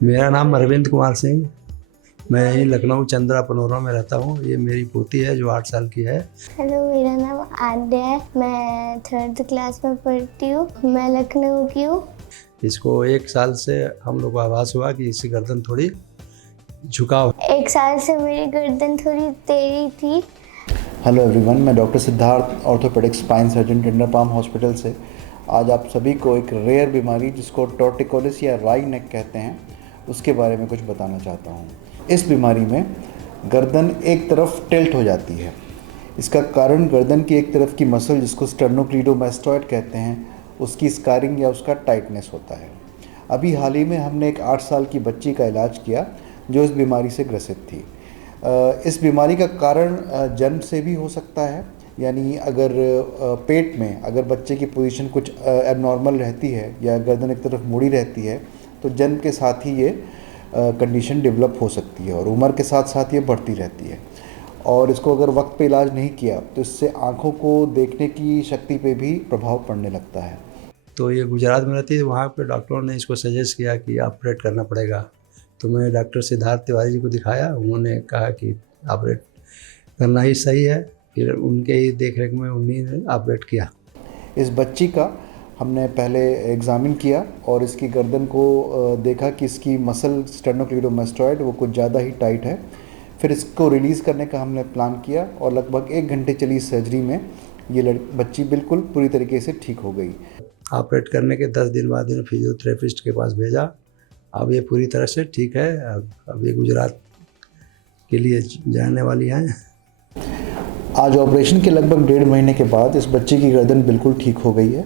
मेरा नाम अरविंद कुमार सिंह। मैं यहीं लखनऊ चंद्रा पनोरा में रहता हूँ। ये मेरी पोती है जो 8 साल की है। हेलो, मेरा नाम आद्या है। मैं 3rd क्लास में पढ़ती हूँ। मैं लखनऊ की हूँ। इसको 1 साल से हम लोग को आभास हुआ कि इसकी गर्दन थोड़ी झुकाव। 1 साल से मेरी गर्दन थोड़ी टेढ़ी थी। हेलो एवरीवन, मैं doctor Siddharth, orthopaedic spine surgeon, tender palm hospital से आज आप सभी को एक रेयर बीमारी जिसको टॉर्टिकोलिस या राई नेक कहते हैं उसके बारे में कुछ बताना चाहता हूँ। इस बीमारी में गर्दन एक तरफ टिल्ट हो जाती है। इसका कारण गर्दन की एक तरफ की मसल जिसको स्टर्नोक्लीडोमास्टॉइड कहते हैं उसकी स्कारिंग या उसका टाइटनेस होता है। अभी हाल ही में हमने एक 8 साल की बच्ची का इलाज किया जो इस बीमारी से ग्रसित थी। इस बीमारी का कारण जन्म से भी हो सकता है, यानी अगर पेट में अगर बच्चे की पोजीशन कुछ एबनॉर्मल रहती है या गर्दन एक तरफ मुड़ी रहती है तो जन्म के साथ ही ये कंडीशन डेवलप हो सकती है और उम्र के साथ साथ ये बढ़ती रहती है। और इसको अगर वक्त पे इलाज नहीं किया तो इससे आँखों को देखने की शक्ति पे भी प्रभाव पड़ने लगता है। तो ये गुजरात में रहती है। वहाँ पे डॉक्टरों ने इसको सजेस्ट किया कि ऑपरेट करना पड़ेगा। तो मैं डॉक्टर सिद्धार्थ तिवारी जी को दिखाया। उन्होंने कहा कि ऑपरेट करना ही सही है। फिर उनके ही देख रेख में उन्हीं ने ऑपरेट किया। इस बच्ची का हमने पहले एग्ज़ामिन किया और इसकी गर्दन को देखा कि इसकी मसल स्टर्नोक्लीडोमास्टॉइड वो कुछ ज़्यादा ही टाइट है। फिर इसको रिलीज़ करने का हमने प्लान किया और लगभग 1 घंटे चली सर्जरी में ये बच्ची बिल्कुल पूरी तरीके से ठीक हो गई। ऑपरेट करने के 10 दिन बाद इन्हें फिजियोथेरेपिस्ट के पास भेजा। अब ये पूरी तरह से ठीक है। अब ये गुजरात के लिए जाने वाली हैं। आज ऑपरेशन के लगभग 1.5 महीने के बाद इस बच्चे की गर्दन बिल्कुल ठीक हो गई है।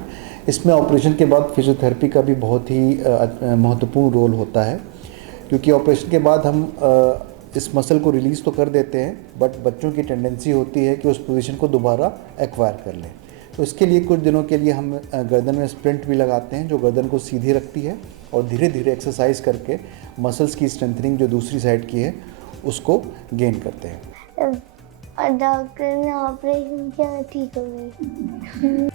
इसमें ऑपरेशन के बाद फिजियोथेरेपी का भी बहुत ही महत्वपूर्ण रोल होता है, क्योंकि ऑपरेशन के बाद हम इस मसल को रिलीज़ तो कर देते हैं बट बच्चों की टेंडेंसी होती है कि उस पोजीशन को दोबारा एक्वायर कर लें। तो इसके लिए कुछ दिनों के लिए हम गर्दन में स्प्लिंट भी लगाते हैं जो गर्दन को सीधी रखती है और धीरे धीरे एक्सरसाइज करके मसल्स की स्ट्रेंथनिंग जो दूसरी साइड की है उसको गेन करते हैं। और डॉक्टर ने ऑपरेशन किया, ठीक हो गई।